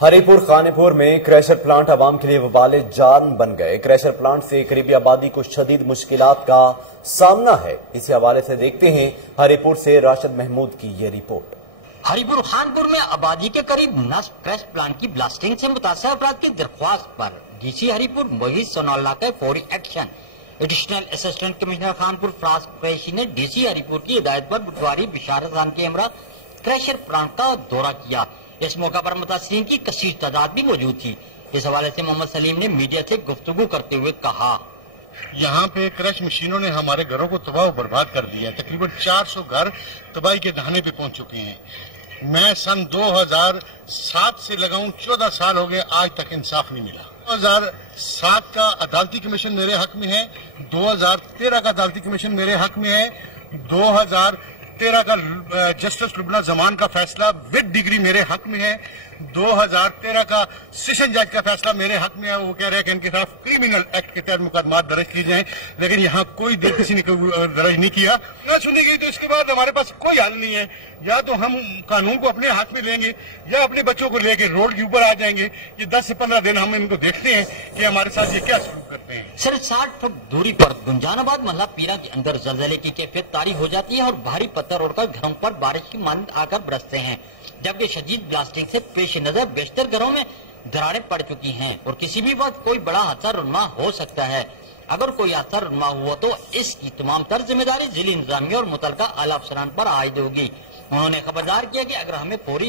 हरिपुर खानेपुर में crasher plant आवाम के लिए वबाल जान बन गए। क्रैशर प्लांट से करीबी आबादी को शदीद मुश्किलात का सामना है। इसी हवाले से देखते हैं हरिपुर से राशिद महमूद की ये रिपोर्ट। हरिपुर खानपुर में आबादी के करीब 9 क्रैशर प्लांट की ब्लास्टिंग से मुतासर अफराद की दरख्वास्त पर डीसी हरिपुर मोहित सोनाला का फौरी action. Additional assistant commissioner Khanpur Faraz Qureshi ने डीसी हरिपुर की हिदायत पर बुधवार बिशारत खान के हमरा क्रैशर प्लांट का दौरा किया। इस मौका पर मुतासरीन की कसीर तादाद भी मौजूद थी। इस हवाले से मोहम्मद सलीम ने मीडिया से गुफ्तगू करते हुए कहा, यहाँ पे क्रश मशीनों ने हमारे घरों को तबाह बर्बाद कर दिया। तकरीबन 400 घर तबाही के दहाने पे पहुंच चुके हैं। मैं सन 2007 से लगा हूं, 14 साल हो गए, आज तक इंसाफ नहीं मिला। 2007 का अदालती कमीशन मेरे हक में है, 2013 का अदालती कमीशन मेरे हक में है, 2013 का जस्टिस लुबना जमान का फैसला विद डिग्री मेरे हक में है, 2013 का सेशन जज का फैसला मेरे हक में है। वो कह रहे हैं कि इनके खिलाफ क्रिमिनल एक्ट के तहत मुकदमा दर्ज किए जाएं, लेकिन यहाँ कोई किसी ने दर्ज नहीं किया। न सुनी गई तो इसके बाद हमारे पास कोई हल नहीं है। या तो हम कानून को अपने हाथ में लेंगे या अपने बच्चों को लेके रोड के ऊपर आ जाएंगे। ये 10 से 15 दिन हम इनको देखते हैं कि हमारे साथ ये क्या सलूक करते हैं। सिर्फ 60 फुट दूरी पर गुंजानाबाद महला पीरा के अंदर जलजले की कैफियत तारी हो जाती है और भारी पत्थर उड़कर घरों पर बारिश की मानद आकर बरसते हैं, जबकि शदीद ब्लास्टिंग से पेश नजर बेशतर घरों में दरारें पड़ चुकी हैं और किसी भी वक्त कोई बड़ा हादसा रुन्मा हो सकता है। अगर कोई हादसा रुन्मा हुआ तो इसकी तमाम तर जिम्मेदारी जिला इंतजामिया और मुतलका आला अफसरान पर आयद होगी। उन्होंने खबरदार किया कि अगर हमें फौरी